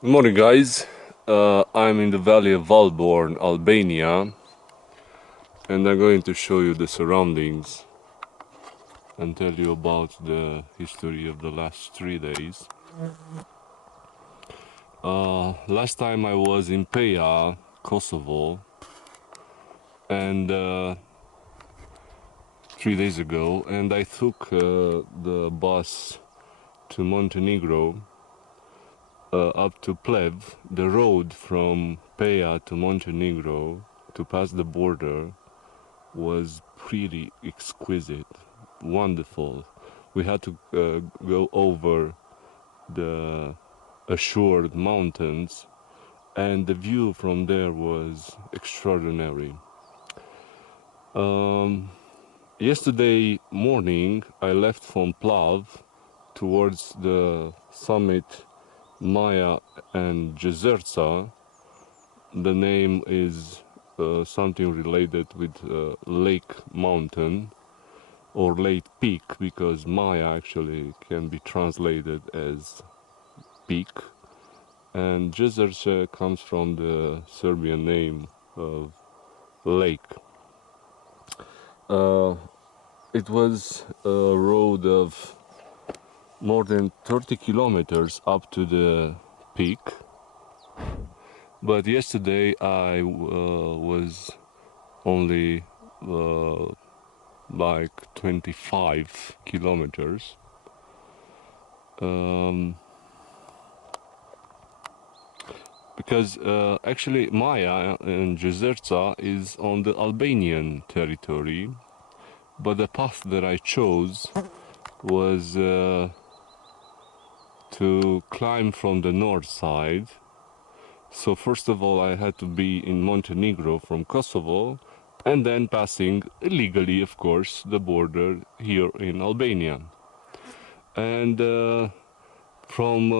Good morning, guys. I'm in the valley of Valborn, Albania, and I'm going to show you the surroundings and tell you about the history of the last 3 days. Last time I was in Peja, Kosovo, and 3 days ago, and I took the bus to Montenegro up to Plev. The road from Peja to Montenegro to pass the border was pretty exquisite, wonderful. We had to go over the Assured Mountains, and the view from there was extraordinary. Yesterday morning, I left from Plav towards the summit Maja and Jezercë. The name is something related with Lake Mountain or Lake Peak, because Maja actually can be translated as peak, and Jezercë comes from the Serbian name of lake. It was a road of more than 30 kilometers up to the peak, but yesterday I was only like 25 kilometers. Because actually Maja and Jezercë is on the Albanian territory, but the path that I chose was to climb from the north side. So first of all I had to be in Montenegro from Kosovo, and then passing illegally, of course, the border here in Albania. And from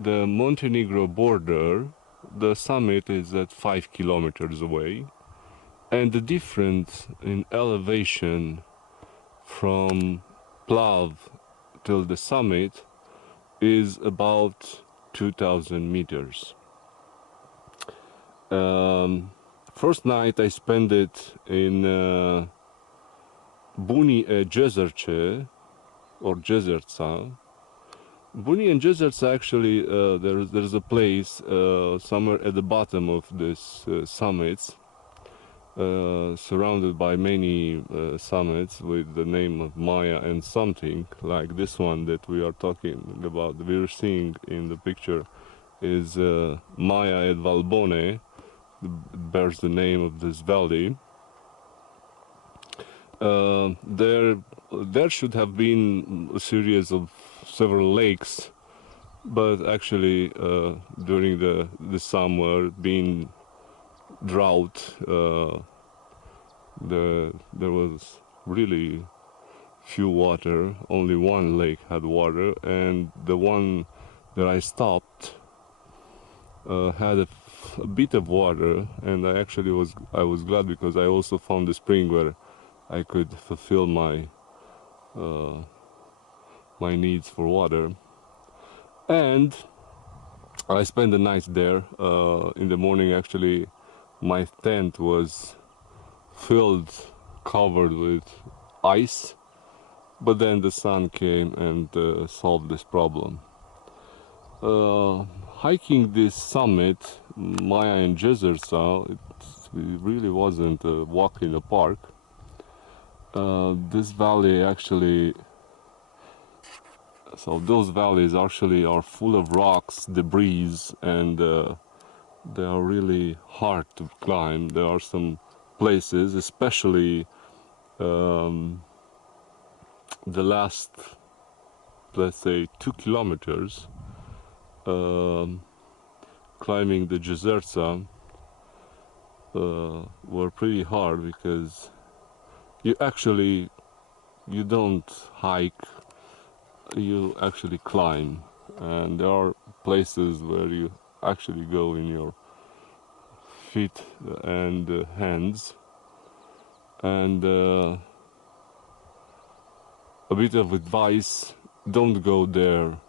the Montenegro border, the summit is at 5 kilometers away, and the difference in elevation from Plav till the summit is about 2000 meters. First night I spent it in Maja Jezercë or Jezercë. Buni and Jezercë actually, there's a place somewhere at the bottom of this summits, surrounded by many summits with the name of Maja and something, like this one that we are talking about, we're seeing in the picture, is Maja at Valbone, bears the name of this valley. There should have been a series of several lakes, but actually during the summer, being drought, there was really few water. Only one lake had water, and the one that I stopped had a bit of water, and I was glad, because I also found a spring where I could fulfill my needs for water. And I spent the night there. In the morning, actually, my tent was filled, covered with ice, but then the sun came and solved this problem. Hiking this summit, Maja and Jezercë, it really wasn't a walk in the park. This valley actually, so those valleys actually are full of rocks, debris, and they are really hard to climb. There are some places, especially the last, let's say, 2 kilometers, climbing the Jezercë were pretty hard, because you don't hike, you actually climb, and there are places where you actually go in your feet and hands. And a bit of advice: don't go there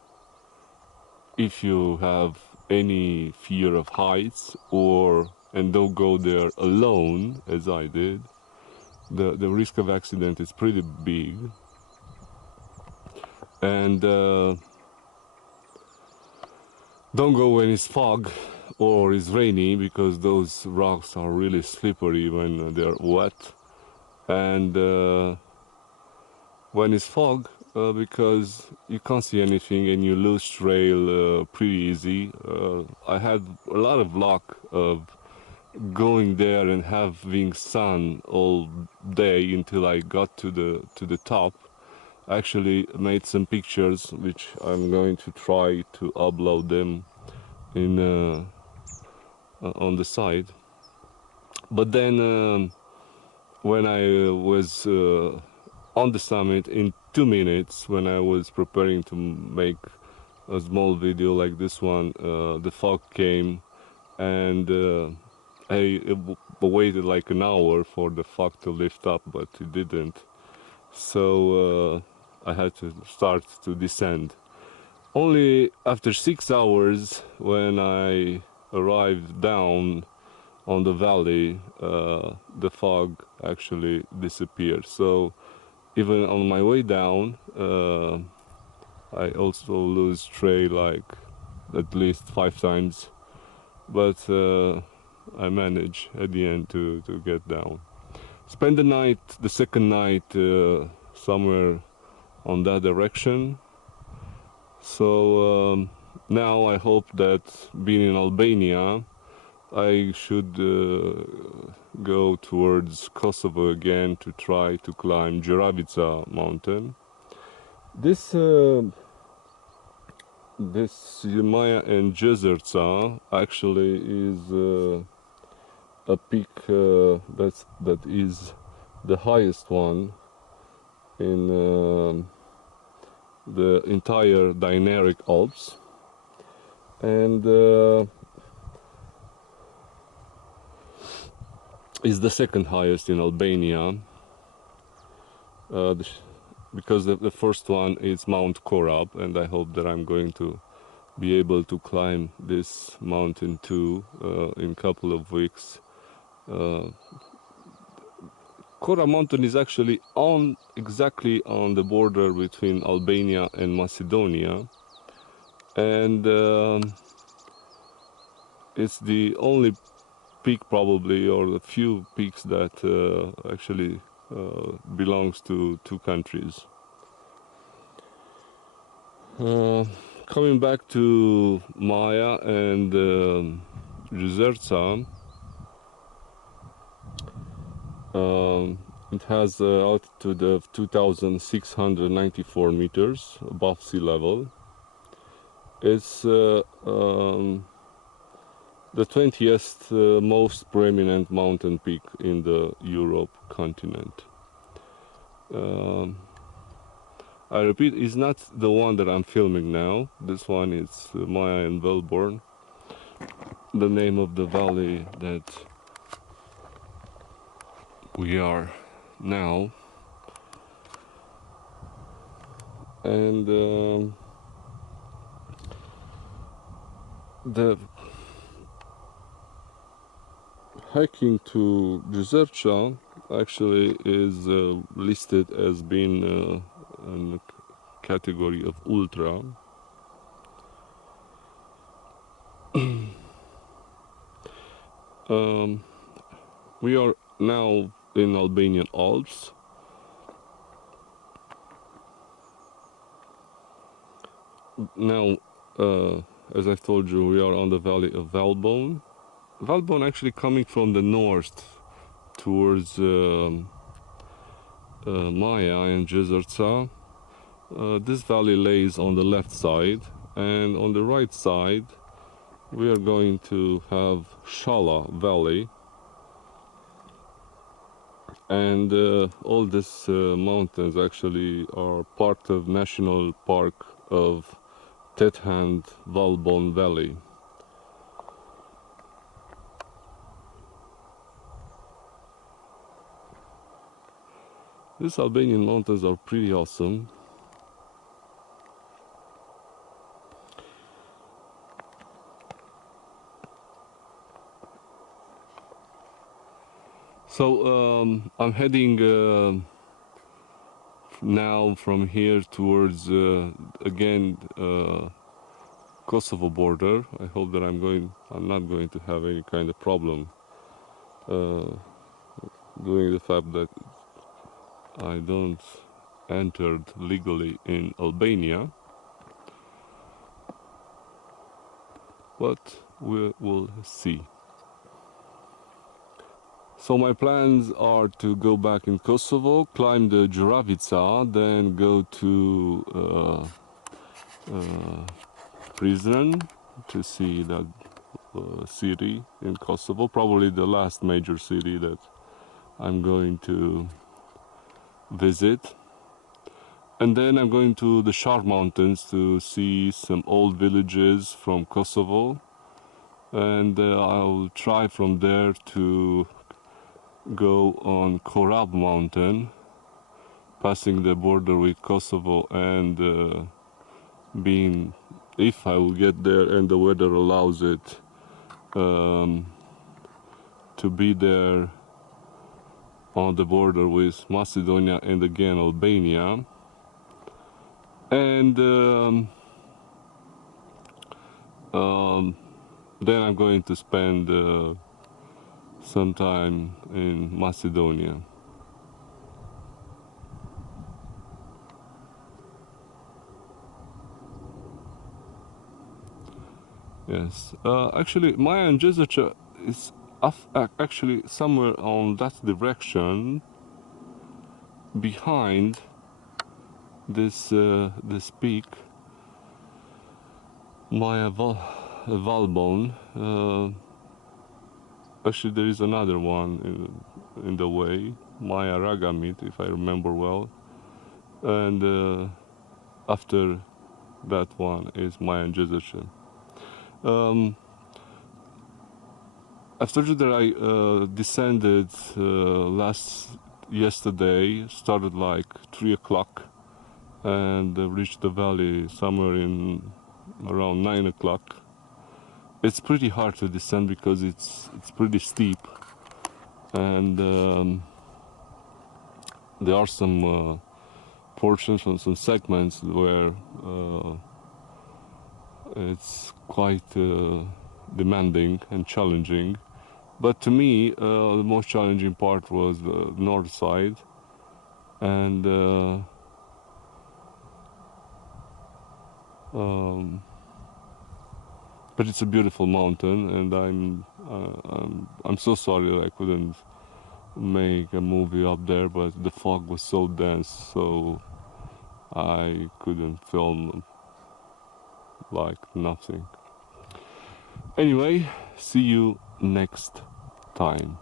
if you have any fear of heights, and don't go there alone as I did. The risk of accident is pretty big, and don't go when it's fog or it's rainy, because those rocks are really slippery when they're wet, and when it's fog, because you can't see anything and you lose trail pretty easy. I had a lot of luck of going there and having sun all day until I got to the top. I actually made some pictures which I'm going to try to upload them in on the side. But then when I was on the summit in 2 minutes, when I was preparing to make a small video like this one, the fog came, and I waited like an hour for the fog to lift up, but it didn't. So I had to start to descend. Only after 6 hours, when I arrived down on the valley, the fog actually disappeared. So even on my way down, I also lose trail like at least 5 times, but I managed at the end to get down. Spend the second night somewhere on that direction. So now I hope that, being in Albania, I should go towards Kosovo again to try to climb Jeravica mountain. This Maja Jezercë actually is a peak that is the highest one in the entire Dinaric Alps, and is the second highest in Albania, because the first one is Mount Korab, and I hope that I'm going to be able to climb this mountain too in a couple of weeks. Korab mountain is actually exactly on the border between Albania and Macedonia, and it's the only peak probably, or the few peaks that actually belongs to 2 countries. Coming back to Maja and Jezercë, it has an altitude of 2,694 meters above sea level. It's the 20th most prominent mountain peak in the Europe continent. I repeat, it's not the one that I'm filming now. This one is Maja and Valbonë, the name of the valley that we are now. And the hiking to Jezercë actually is listed as being in a category of ultra. We are now in Albanian Alps. Now, as I've told you, we are on the valley of Valbonë. Valbonë actually coming from the north towards Maja and Jezercë. This valley lays on the left side, and on the right side we are going to have Shala Valley, and all these mountains actually are part of National Park of Decend Valbonë Valley. These Albanian mountains are pretty awesome. So I'm heading now from here towards again Kosovo border. I hope that I'm not going to have any kind of problem doing the fact that I don't entered legally in Albania, but we will see. So my plans are to go back in Kosovo, climb the Đuravica, then go to Prizren to see that city in Kosovo, probably the last major city that I'm going to visit. And then I'm going to the Shar Mountains to see some old villages from Kosovo, and I'll try from there to go on Korab mountain, passing the border with Kosovo, and being, if I will get there and the weather allows it, to be there on the border with Macedonia and again Albania. And then I'm going to spend some time in Macedonia. Yes, actually, Maja Jezercë is actually somewhere on that direction, behind this peak, Maja Valbonë. Actually, there is another one in the way, Maja Ragamit, if I remember well, and after that one is Maja Jezercë. After that, I descended yesterday, started like 3 o'clock, and reached the valley somewhere in around 9 o'clock. It's pretty hard to descend because it's pretty steep, and there are some portions and some segments where it's quite demanding and challenging. But to me, the most challenging part was the north side, and but it's a beautiful mountain, and I'm so sorry that I couldn't make a movie up there, but the fog was so dense, so I couldn't film like nothing. Anyway, see you next time.